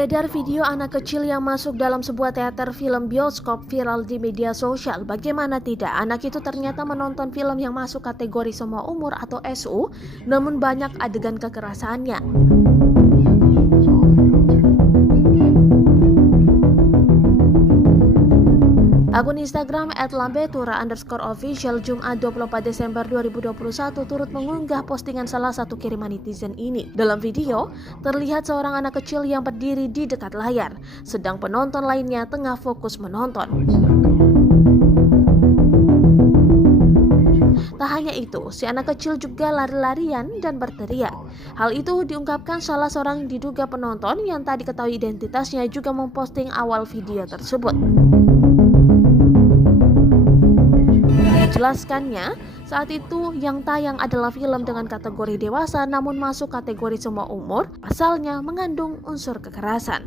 Beredar video anak kecil yang masuk dalam sebuah teater film bioskop viral di media sosial. Bagaimana tidak, anak itu ternyata menonton film yang masuk kategori semua umur atau SU, namun banyak adegan kekerasannya. Akun Instagram @lambetura_official Jumat 24 Desember 2021 turut mengunggah postingan salah satu kiriman netizen ini. Dalam video, terlihat seorang anak kecil yang berdiri di dekat layar, sedang penonton lainnya tengah fokus menonton. Tak hanya itu, si anak kecil juga lari-larian dan berteriak. Hal itu diungkapkan salah seorang diduga penonton yang tak diketahui identitasnya juga memposting awal video tersebut. Dijelaskannya, saat itu yang tayang adalah film dengan kategori dewasa namun masuk kategori semua umur, pasalnya mengandung unsur kekerasan.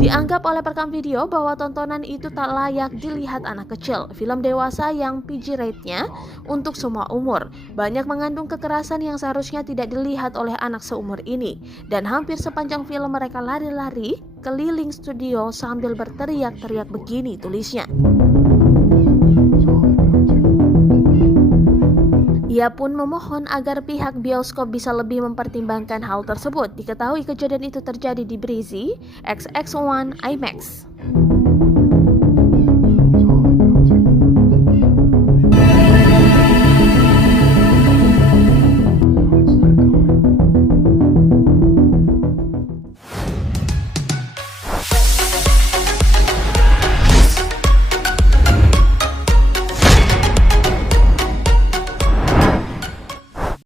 Dianggap oleh perekam video bahwa tontonan itu tak layak dilihat anak kecil. Film dewasa yang PG rate-nya untuk semua umur banyak mengandung kekerasan yang seharusnya tidak dilihat oleh anak seumur ini. Dan hampir sepanjang film mereka lari-lari keliling studio sambil berteriak-teriak begini tulisnya. Ia pun memohon agar pihak bioskop bisa lebih mempertimbangkan hal tersebut. Diketahui kejadian itu terjadi di Breezy XX1 IMAX.